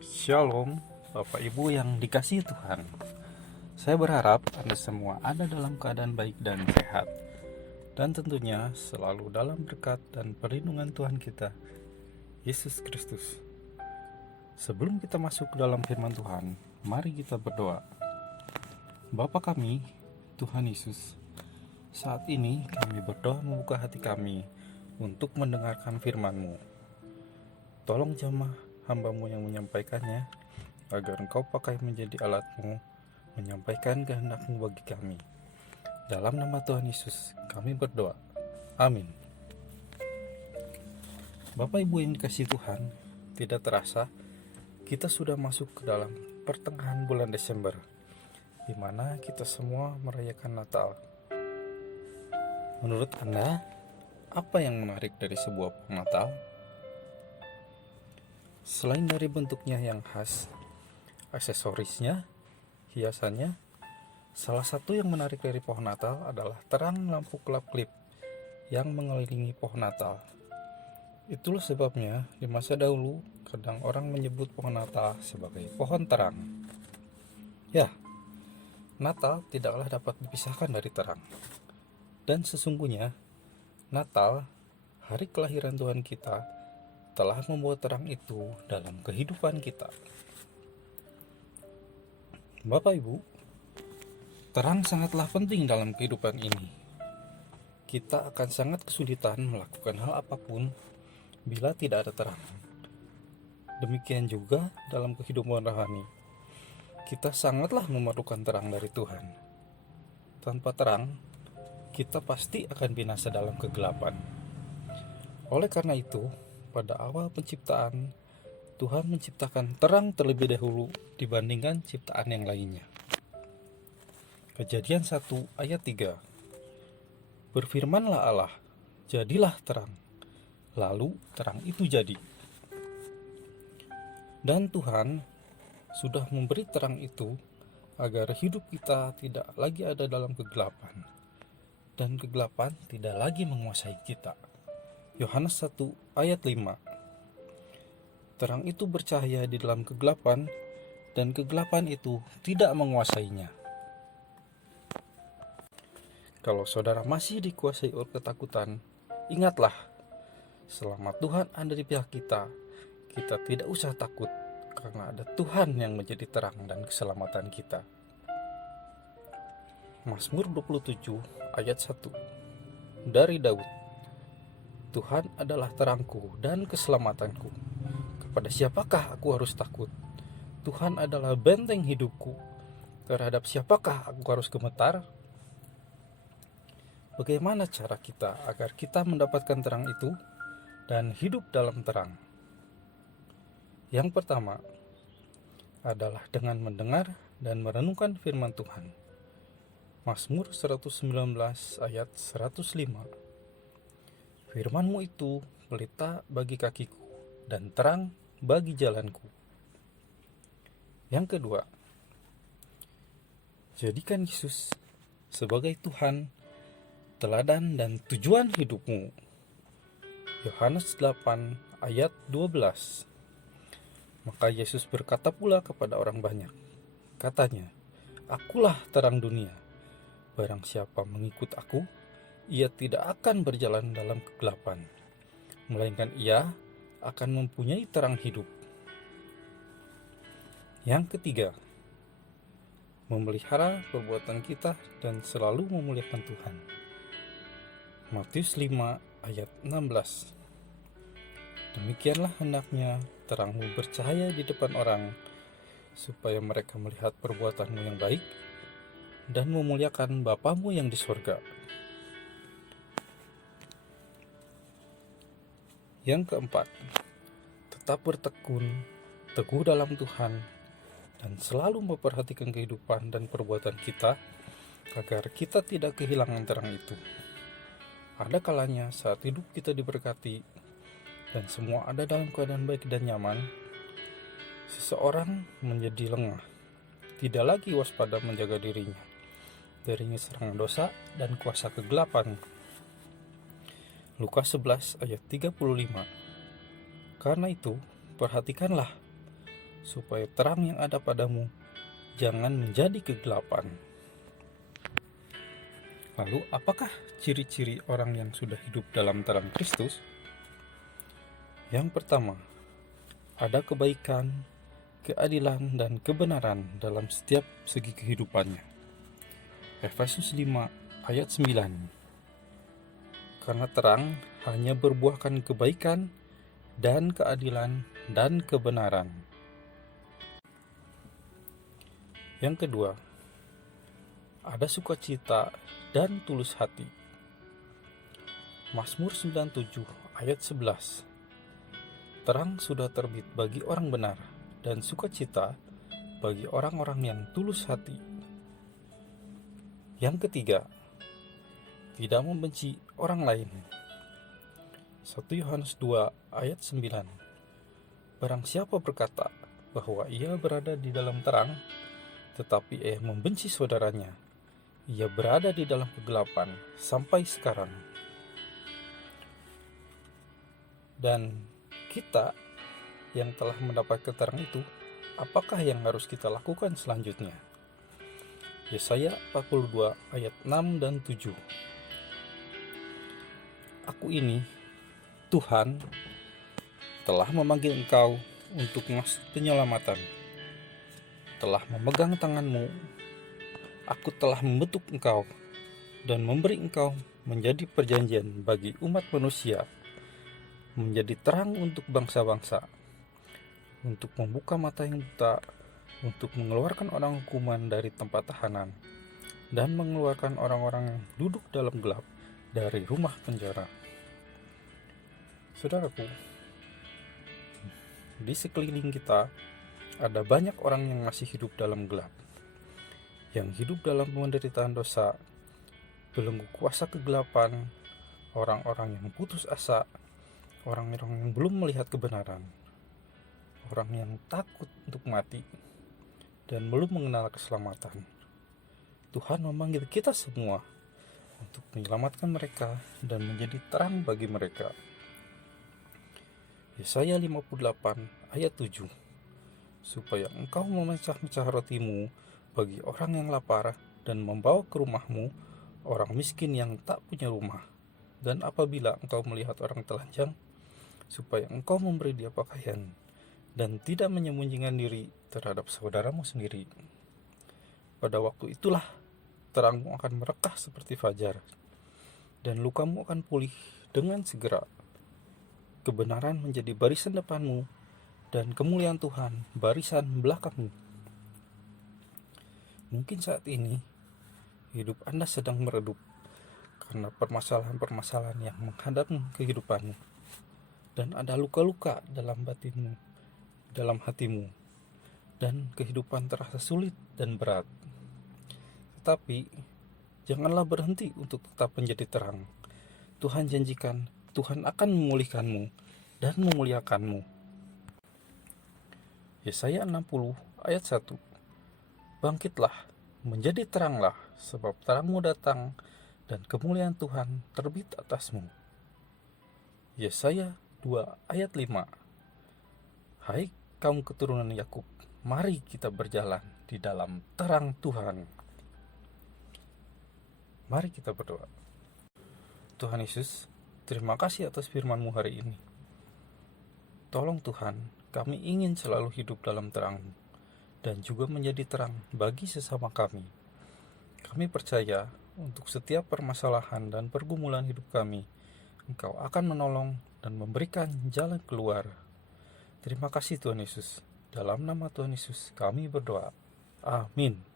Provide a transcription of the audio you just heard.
Shalom, Bapak Ibu yang dikasihi Tuhan. Saya berharap Anda semua ada dalam keadaan baik dan sehat, dan tentunya selalu dalam berkat dan perlindungan Tuhan kita, Yesus Kristus. Sebelum kita masuk ke dalam firman Tuhan, mari kita berdoa. Bapa kami, Tuhan Yesus, saat ini kami berdoa membuka hati kami untuk mendengarkan firman-Mu. Tolong jamah hamba-Mu yang menyampaikannya, agar Engkau pakai menjadi alat-Mu menyampaikan kehendak-Mu bagi kami. Dalam nama Tuhan Yesus kami berdoa. Amin. Bapak Ibu yang dikasihi Tuhan, tidak terasa kita sudah masuk ke dalam pertengahan bulan Desember, di mana kita semua merayakan Natal. Menurut Anda, apa yang menarik dari sebuah pohon Natal? Selain dari bentuknya yang khas, aksesorisnya, hiasannya, salah satu yang menarik dari pohon Natal adalah terang lampu kelap-kelip yang mengelilingi pohon Natal. Itulah sebabnya di masa dahulu kadang orang menyebut pohon Natal sebagai pohon terang. Ya, Natal tidaklah dapat dipisahkan dari terang. Dan sesungguhnya, Natal, hari kelahiran Tuhan kita, telah membuat terang itu dalam kehidupan kita. Bapak Ibu, terang sangatlah penting dalam kehidupan ini. Kita akan sangat kesulitan melakukan hal apapun bila tidak ada terang. Demikian juga dalam kehidupan rohani. Kita sangatlah memerlukan terang dari Tuhan. Tanpa terang, kita pasti akan binasa dalam kegelapan. Oleh karena itu, pada awal penciptaan, Tuhan menciptakan terang terlebih dahulu dibandingkan ciptaan yang lainnya. Kejadian 1 ayat 3. Berfirmanlah Allah, jadilah terang. Lalu terang itu jadi. Dan Tuhan sudah memberi terang itu agar hidup kita tidak lagi ada dalam kegelapan, dan kegelapan tidak lagi menguasai kita. Yohanes 1 ayat 5. Terang itu bercahaya di dalam kegelapan, dan kegelapan itu tidak menguasainya. Kalau saudara masih dikuasai oleh ketakutan, ingatlah, selama Tuhan ada di pihak kita, kita tidak usah takut, karena ada Tuhan yang menjadi terang dan keselamatan kita. Mazmur 27 ayat 1 dari Daud. Tuhan adalah terangku dan keselamatanku. Kepada siapakah aku harus takut? Tuhan adalah benteng hidupku. Terhadap siapakah aku harus gemetar? Bagaimana cara kita agar kita mendapatkan terang itu dan hidup dalam terang? Yang pertama adalah dengan mendengar dan merenungkan firman Tuhan. Mazmur 119 ayat 105. Firman-Mu itu pelita bagi kakiku dan terang bagi jalanku. Yang kedua, jadikan Yesus sebagai Tuhan, teladan dan tujuan hidupmu. Yohanes 8 ayat 12. Maka Yesus berkata pula kepada orang banyak, katanya, Akulah terang dunia. Barang siapa mengikut aku, ia tidak akan berjalan dalam kegelapan, melainkan ia akan mempunyai terang hidup. Yang ketiga, memelihara perbuatan kita dan selalu memuliakan Tuhan. Matius 5 ayat 16. Demikianlah hendaknya terangmu bercahaya di depan orang, supaya mereka melihat perbuatanmu yang baik dan memuliakan Bapamu yang di sorga. Yang keempat, tetap bertekun, teguh dalam Tuhan, dan selalu memperhatikan kehidupan dan perbuatan kita, agar kita tidak kehilangan terang itu. Ada kalanya saat hidup kita diberkati, dan semua ada dalam keadaan baik dan nyaman, seseorang menjadi lengah, tidak lagi waspada menjaga dirinya dari serangan dosa dan kuasa kegelapan. Lukas 11 ayat 35. Karena itu, perhatikanlah supaya terang yang ada padamu jangan menjadi kegelapan. Lalu, apakah ciri-ciri orang yang sudah hidup dalam terang Kristus? Yang pertama, ada kebaikan, keadilan, dan kebenaran dalam setiap segi kehidupannya. Efesus 5 ayat 9. Karena terang hanya berbuahkan kebaikan dan keadilan dan kebenaran. Yang kedua, ada sukacita dan tulus hati. Mazmur 97 ayat 11. Terang sudah terbit bagi orang benar dan sukacita bagi orang-orang yang tulus hati. Yang ketiga, tidak membenci orang lain. 1 Yohanes 2 ayat 9. Barang siapa berkata bahwa ia berada di dalam terang, tetapi ia membenci saudaranya, ia berada di dalam kegelapan sampai sekarang. Dan kita yang telah mendapatkan terang itu, apakah yang harus kita lakukan selanjutnya? Yesaya 42 ayat 6 dan 7. Aku ini, Tuhan, telah memanggil engkau untuk masuk penyelamatan. Telah memegang tanganmu, aku telah membentuk engkau dan memberi engkau menjadi perjanjian bagi umat manusia, menjadi terang untuk bangsa-bangsa, untuk membuka mata yang buta, untuk mengeluarkan orang hukuman dari tempat tahanan, dan mengeluarkan orang-orang yang duduk dalam gelap dari rumah penjara. Saudaraku, di sekeliling kita ada banyak orang yang masih hidup dalam gelap, yang hidup dalam penderitaan dosa, belenggu kuasa kegelapan, orang-orang yang putus asa, orang-orang yang belum melihat kebenaran, orang yang takut untuk mati, dan belum mengenal keselamatan. Tuhan memanggil kita semua untuk menyelamatkan mereka dan menjadi terang bagi mereka. Yesaya 58 ayat 7. Supaya engkau memecah-mecah rotimu bagi orang yang lapar dan membawa ke rumahmu orang miskin yang tak punya rumah. Dan apabila engkau melihat orang telanjang, supaya engkau memberi dia pakaian dan tidak menyembunyikan diri terhadap saudaramu sendiri. Pada waktu itulah terangmu akan merekah seperti fajar, dan lukamu akan pulih dengan segera. Kebenaran menjadi barisan depanmu, dan kemuliaan Tuhan barisan belakangmu. Mungkin saat ini hidup Anda sedang meredup karena permasalahan-permasalahan yang menghadapi kehidupanmu, dan ada luka-luka dalam batinmu, dalam hatimu, dan kehidupan terasa sulit dan berat. Tetapi janganlah berhenti untuk tetap menjadi terang. Tuhan janjikan Tuhan akan memulihkanmu dan memuliakanmu. Yesaya 60 ayat 1. Bangkitlah, menjadi teranglah, sebab terangmu datang dan kemuliaan Tuhan terbit atasmu. Yesaya 2 ayat 5. Hai kaum keturunan Yakub, mari kita berjalan di dalam terang Tuhan. Mari kita berdoa. Tuhan Yesus, terima kasih atas firman-Mu hari ini. Tolong Tuhan, kami ingin selalu hidup dalam terang-Mu dan juga menjadi terang bagi sesama kami. Kami percaya untuk setiap permasalahan dan pergumulan hidup kami, Engkau akan menolong dan memberikan jalan keluar. Terima kasih Tuhan Yesus. Dalam nama Tuhan Yesus kami berdoa. Amin.